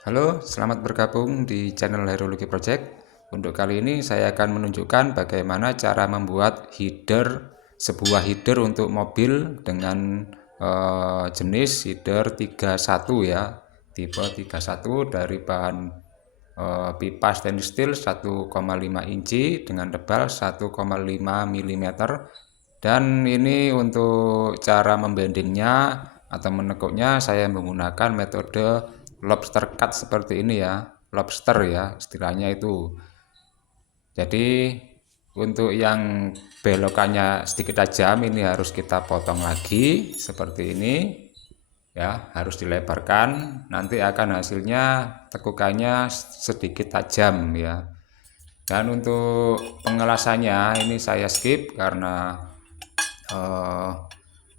Halo, selamat bergabung di channel Hydrology Project. Untuk kali ini saya akan menunjukkan bagaimana cara membuat sebuah header untuk mobil dengan jenis header 31 ya, tipe 31 dari bahan pipa stainless steel 1,5 inci dengan tebal 1,5 mm. Dan ini untuk cara membendingnya atau menekuknya saya menggunakan metode lobster cut seperti ini ya, lobster ya istilahnya itu. Jadi untuk yang belokannya sedikit tajam ini harus kita potong lagi seperti ini ya, harus dilebarkan, nanti akan hasilnya tekukannya sedikit tajam ya. Dan untuk pengelasannya ini saya skip karena eh,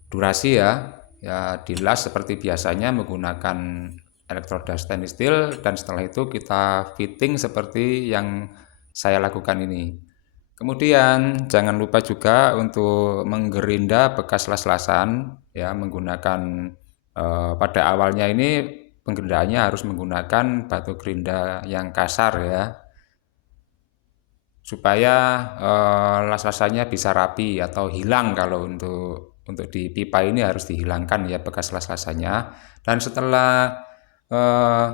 durasi ya dilas seperti biasanya menggunakan elektroda stainless steel, dan setelah itu kita fitting seperti yang saya lakukan ini. Kemudian jangan lupa juga untuk menggerinda bekas las-lasan ya, menggunakan pada awalnya ini penggerindaannya harus menggunakan batu gerinda yang kasar ya, supaya las-lasannya bisa rapi atau hilang. Kalau untuk di pipa ini harus dihilangkan ya bekas las-lasannya. Dan setelah eh,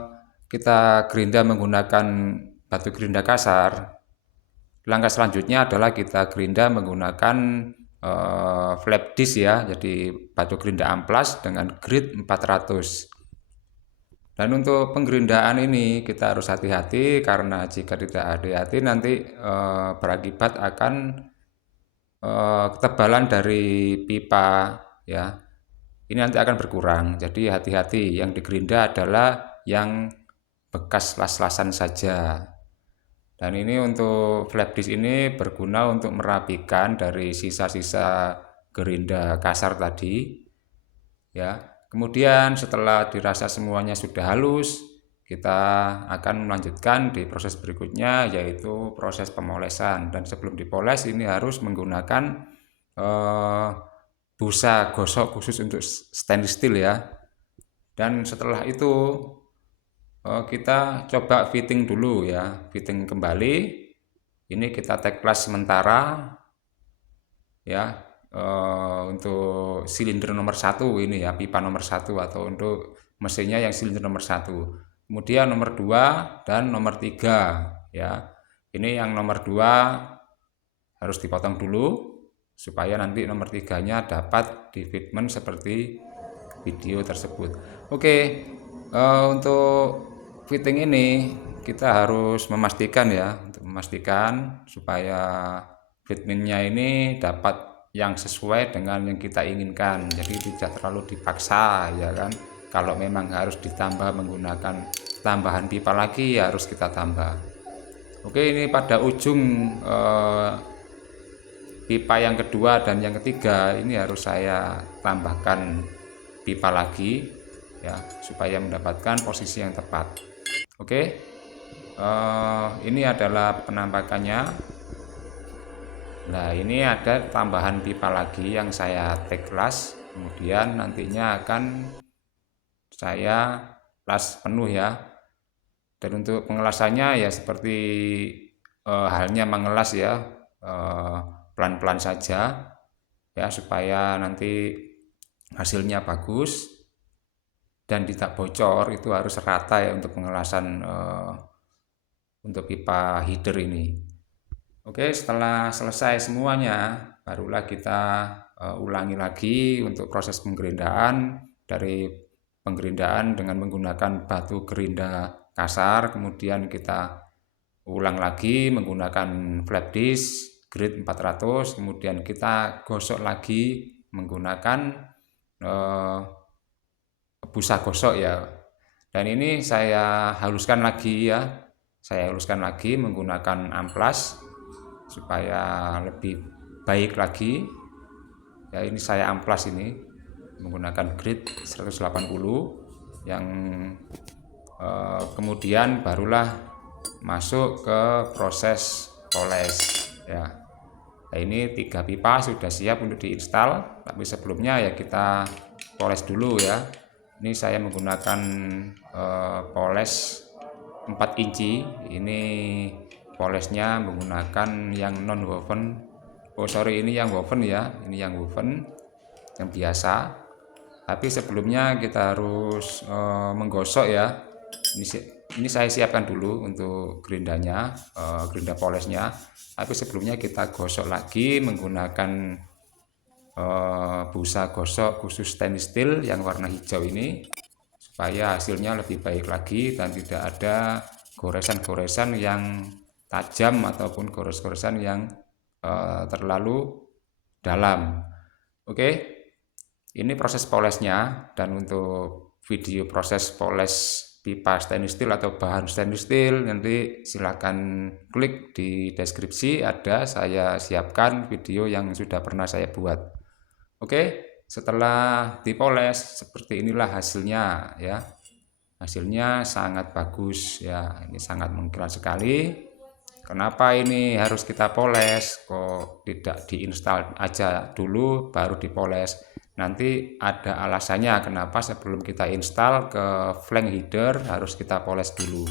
kita gerinda menggunakan batu gerinda kasar, langkah selanjutnya adalah kita gerinda menggunakan flap disc ya, jadi batu gerinda amplas dengan grit 400. Dan untuk penggerindaan ini kita harus hati-hati, karena jika tidak hati-hati nanti berakibat akan ketebalan dari pipa ya. Ini nanti akan berkurang. Jadi hati-hati, yang digerinda adalah yang bekas las-lasan saja. Dan ini untuk flap disk ini berguna untuk merapikan dari sisa-sisa gerinda kasar tadi ya. Kemudian setelah dirasa semuanya sudah halus, kita akan melanjutkan di proses berikutnya, yaitu proses pemolesan. Dan sebelum dipoles ini harus menggunakan eh, busa gosok khusus untuk stainless steel ya. Dan setelah itu kita coba fitting dulu ya, fitting kembali. Ini kita take class sementara ya, untuk silinder nomor 1 ini ya, pipa nomor 1, atau untuk mesinnya yang silinder nomor 1. Kemudian nomor 2 dan nomor 3 ya. Ini yang nomor 2 harus dipotong dulu supaya nanti nomor 3-nya dapat di fitment seperti video tersebut. Oke, untuk fitting ini kita harus memastikan ya, untuk memastikan supaya fitmentnya ini dapat yang sesuai dengan yang kita inginkan. Jadi tidak terlalu dipaksa ya kan. Kalau memang harus ditambah menggunakan tambahan pipa lagi ya harus kita tambah. Oke, ini pada ujung pipa yang kedua dan yang ketiga ini harus saya tambahkan pipa lagi ya, supaya mendapatkan posisi yang tepat. Oke, ini adalah penampakannya. Nah, ini ada tambahan pipa lagi yang saya take las, kemudian nantinya akan saya las penuh ya. Dan untuk pengelasannya ya seperti halnya mengelas ya, pelan-pelan saja ya, supaya nanti hasilnya bagus dan tidak bocor. Itu harus rata ya untuk pengelasan untuk pipa header ini. Oke, setelah selesai semuanya barulah kita ulangi lagi untuk proses penggerindaan. Dari penggerindaan dengan menggunakan batu gerinda kasar, kemudian kita ulang lagi menggunakan flap disc grit 400, kemudian kita gosok lagi menggunakan busa gosok ya. Dan ini saya haluskan lagi ya, saya haluskan lagi menggunakan amplas supaya lebih baik lagi ya. Ini saya amplas ini menggunakan grit 180 yang kemudian barulah masuk ke proses poles ya. Nah, ini 3 pipa sudah siap untuk diinstal, tapi sebelumnya ya kita poles dulu ya. Ini saya menggunakan poles 4 inci. Ini polesnya menggunakan yang non woven. Ini yang woven ya. Ini yang woven yang biasa. Tapi sebelumnya kita harus menggosok ya. Ini saya siapkan dulu untuk gerindanya, gerinda polesnya. Tapi sebelumnya kita gosok lagi menggunakan busa gosok khusus stainless steel yang warna hijau ini, supaya hasilnya lebih baik lagi dan tidak ada goresan-goresan yang tajam ataupun gores-goresan yang terlalu dalam. Oke, ini proses polesnya. Dan untuk video proses poles pipa stainless steel atau bahan stainless steel, nanti silakan klik di deskripsi, ada saya siapkan video yang sudah pernah saya buat. Oke, setelah dipoles seperti inilah hasilnya ya. Hasilnya sangat bagus ya, ini sangat mengkilat sekali. Kenapa ini harus kita poles? Kok tidak diinstal aja dulu baru dipoles? Nanti ada alasannya kenapa sebelum kita install ke flank header harus kita poles dulu.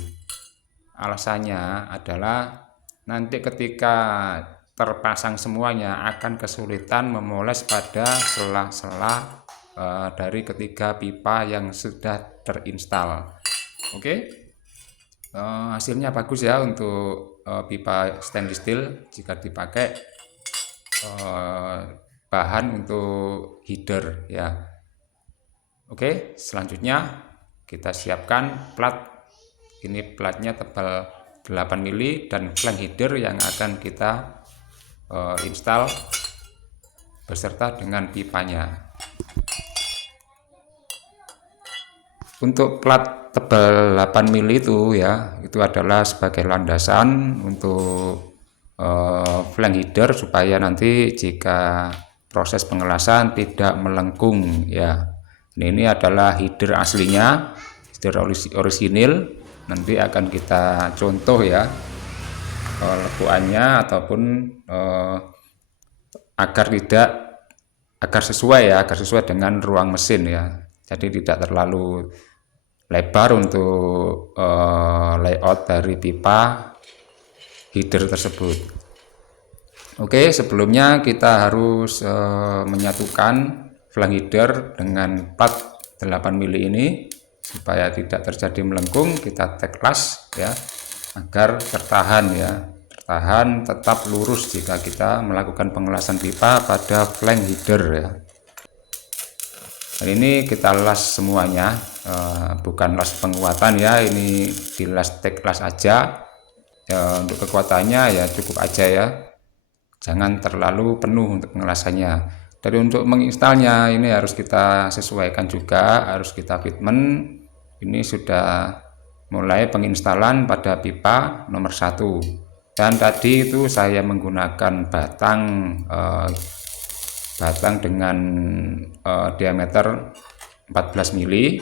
Alasannya adalah nanti ketika terpasang semuanya akan kesulitan memoles pada sela-sela dari ketiga pipa yang sudah terinstal. Oke, hasilnya bagus ya untuk pipa stainless steel jika dipakai bahan untuk header ya. Oke, selanjutnya kita siapkan plat. Ini platnya tebal 8 mili dan flank header yang akan kita install beserta dengan pipanya. Untuk plat tebal 8 mili itu ya, itu adalah sebagai landasan untuk flank header supaya nanti jika proses pengelasan tidak melengkung ya. Ini adalah header aslinya, header orisinil. Nanti akan kita contoh ya lekuannya ataupun agar sesuai dengan ruang mesin ya. Jadi tidak terlalu lebar untuk layout dari pipa header tersebut. Oke, sebelumnya kita harus menyatukan flank header dengan plat 8 mili ini supaya tidak terjadi melengkung. Kita teklas ya agar tertahan ya, tertahan tetap lurus jika kita melakukan pengelasan pipa pada flank header ya. Dan ini kita las semuanya, bukan las penguatan ya, ini dilas teklas aja ya. Untuk kekuatannya ya cukup aja ya, jangan terlalu penuh untuk pengelasannya. Jadi untuk menginstalnya ini harus kita sesuaikan juga, harus kita fitment. Ini sudah mulai penginstalan pada pipa nomor 1, dan tadi itu saya menggunakan batang dengan diameter 14 mili.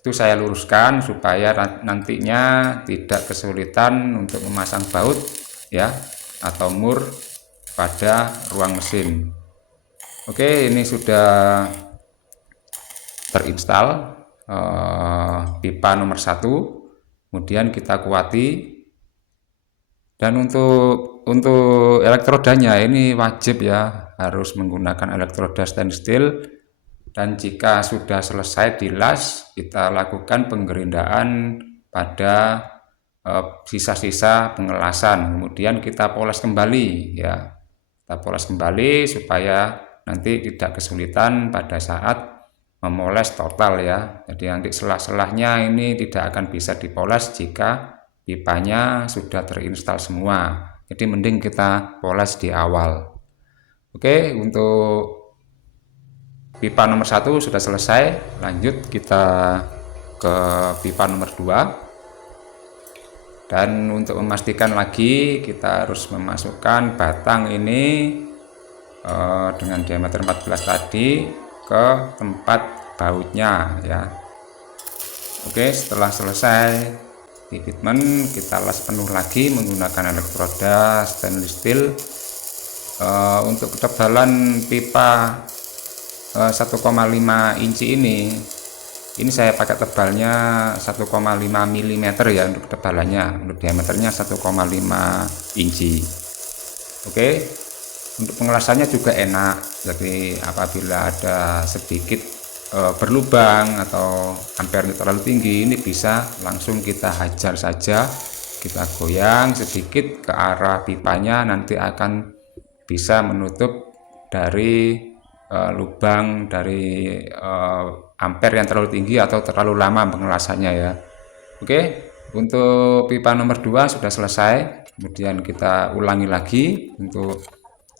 Itu saya luruskan supaya nantinya tidak kesulitan untuk memasang baut ya atau mur pada ruang mesin. Oke, ini sudah terinstall pipa nomor 1. Kemudian kita kuati. Dan untuk elektrodanya ini wajib ya, harus menggunakan elektroda stainless steel. Dan jika sudah selesai dilas, kita lakukan penggerindaan pada sisa-sisa pengelasan. Kemudian kita poles kembali ya. Kita poles kembali supaya nanti tidak kesulitan pada saat memoles total ya. Jadi nanti selah-selahnya ini tidak akan bisa dipoles jika pipanya sudah terinstal semua. Jadi mending kita poles di awal. Oke, untuk pipa nomor 1 sudah selesai. Lanjut kita ke pipa nomor 2. Dan untuk memastikan lagi, kita harus memasukkan batang ini dengan diameter 14 tadi ke tempat bautnya ya. Oke, setelah selesai di fitment, kita las penuh lagi menggunakan elektroda stainless steel. Untuk ketebalan pipa 1,5 inci ini Ini saya pakai tebalnya 1,5 mm ya untuk tebalannya, untuk diameternya 1,5 inci. Oke, untuk pengelasannya juga enak. Jadi apabila ada sedikit berlubang atau ampernya terlalu tinggi, ini bisa langsung kita hajar saja, kita goyang sedikit ke arah pipanya, nanti akan bisa menutup dari lubang dari ampere yang terlalu tinggi atau terlalu lama pengelasannya ya. Oke, untuk pipa nomor 2 sudah selesai. Kemudian kita ulangi lagi untuk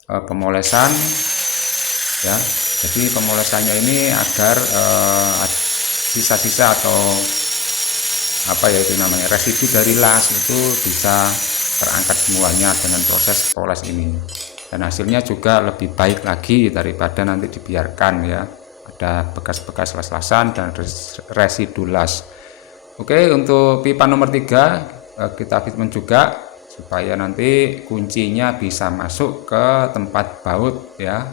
pemolesan ya. Jadi pemolesannya ini agar sisa-sisa atau apa ya itu namanya, residu dari las itu bisa terangkat semuanya dengan proses poles ini, dan hasilnya juga lebih baik lagi daripada nanti dibiarkan ya, ada bekas-bekas las-lasan dan residu las. Oke, untuk pipa nomor 3 kita fitment juga supaya nanti kuncinya bisa masuk ke tempat baut ya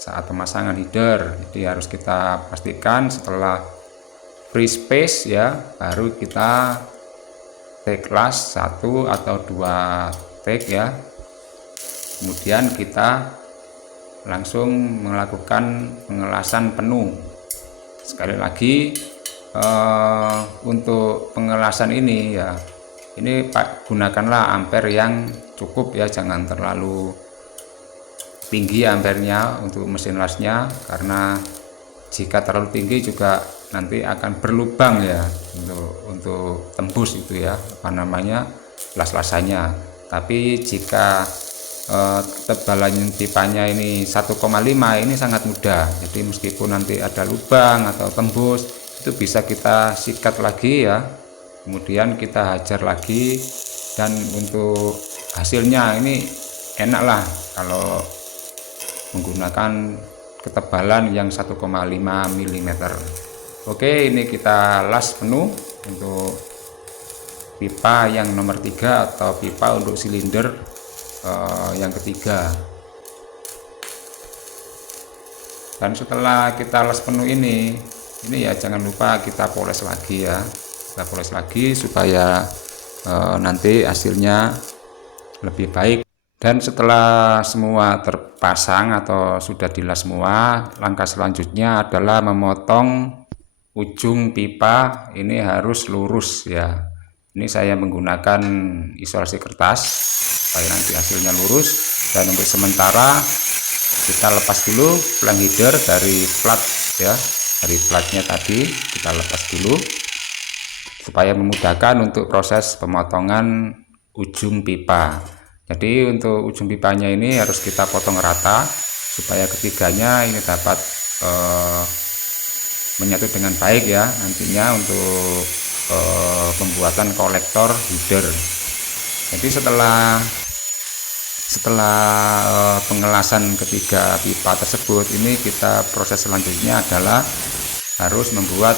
saat pemasangan header. Jadi harus kita pastikan setelah free space ya, baru kita take las 1 atau 2 take ya, kemudian kita langsung melakukan pengelasan penuh. Sekali lagi untuk pengelasan ini ya, ini gunakanlah ampere yang cukup ya, jangan terlalu tinggi ampernya untuk mesin lasnya, karena jika terlalu tinggi juga nanti akan berlubang ya untuk tembus itu ya apa namanya las-lasannya. Tapi jika tebalan pipanya ini 1,5 ini sangat mudah, jadi meskipun nanti ada lubang atau tembus itu bisa kita sikat lagi ya, kemudian kita hajar lagi, dan untuk hasilnya ini enak lah kalau menggunakan ketebalan yang 1,5 mm. Oke, ini kita las penuh untuk pipa yang nomor 3 atau pipa untuk silinder yang ketiga. Dan setelah kita las penuh ini ya jangan lupa kita poles lagi ya, kita poles lagi supaya nanti hasilnya lebih baik. Dan setelah semua terpasang atau sudah dilas semua, langkah selanjutnya adalah memotong ujung pipa. Ini harus lurus ya. Ini saya menggunakan isolasi kertas supaya nanti hasilnya lurus. Dan untuk sementara kita lepas dulu flank header dari plat ya, dari platnya tadi kita lepas dulu supaya memudahkan untuk proses pemotongan ujung pipa. Jadi untuk ujung pipanya ini harus kita potong rata supaya ketiganya ini dapat menyatu dengan baik ya nantinya untuk pembuatan kolektor header. Jadi setelah pengelasan ketiga pipa tersebut, ini kita proses selanjutnya adalah harus membuat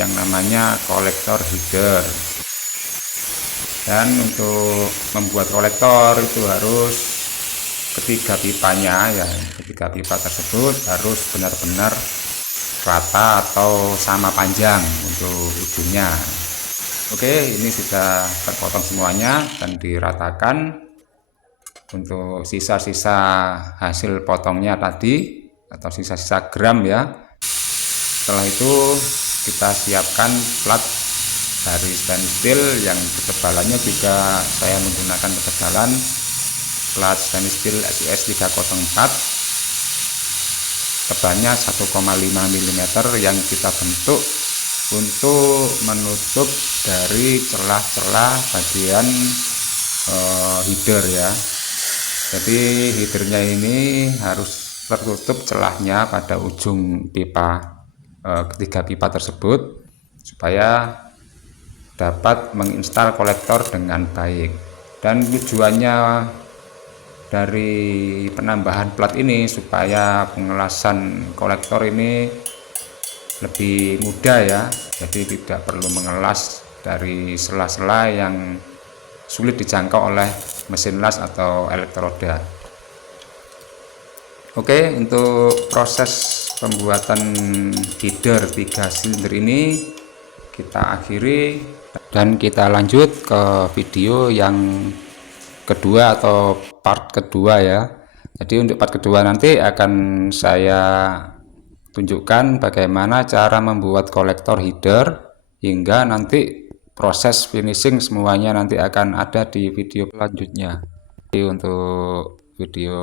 yang namanya kolektor header. Dan untuk membuat kolektor itu harus ketiga pipanya ya, ketiga pipa tersebut harus benar-benar rata atau sama panjang untuk ujungnya. Oke, ini sudah terpotong semuanya dan diratakan untuk sisa-sisa hasil potongnya tadi atau sisa-sisa gram ya. Setelah itu kita siapkan plat dari stainless steel yang ketebalannya juga saya menggunakan ketebalan plat stainless steel SUS 304, tebalnya 1,5 mm yang kita bentuk untuk menutup dari celah-celah bagian header ya. Jadi headernya ini harus tertutup celahnya pada ujung pipa ketiga pipa tersebut supaya dapat menginstal kolektor dengan baik. Dan tujuannya dari penambahan plat ini supaya pengelasan kolektor ini lebih mudah ya, jadi tidak perlu mengelas dari sela-sela yang sulit dijangkau oleh mesin las atau elektroda. Oke, untuk proses pembuatan header 3 silinder ini kita akhiri dan kita lanjut ke video yang kedua atau part kedua ya. Jadi untuk part kedua nanti akan saya tunjukkan bagaimana cara membuat kolektor header hingga nanti proses finishing semuanya nanti akan ada di video selanjutnya. Jadi untuk video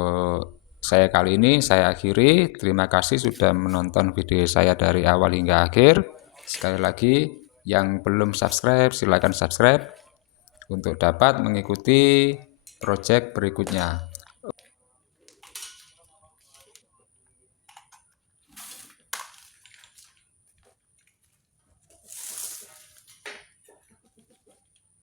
saya kali ini saya akhiri. Terima kasih sudah menonton video saya dari awal hingga akhir. Sekali lagi, yang belum subscribe silahkan subscribe untuk dapat mengikuti project berikutnya.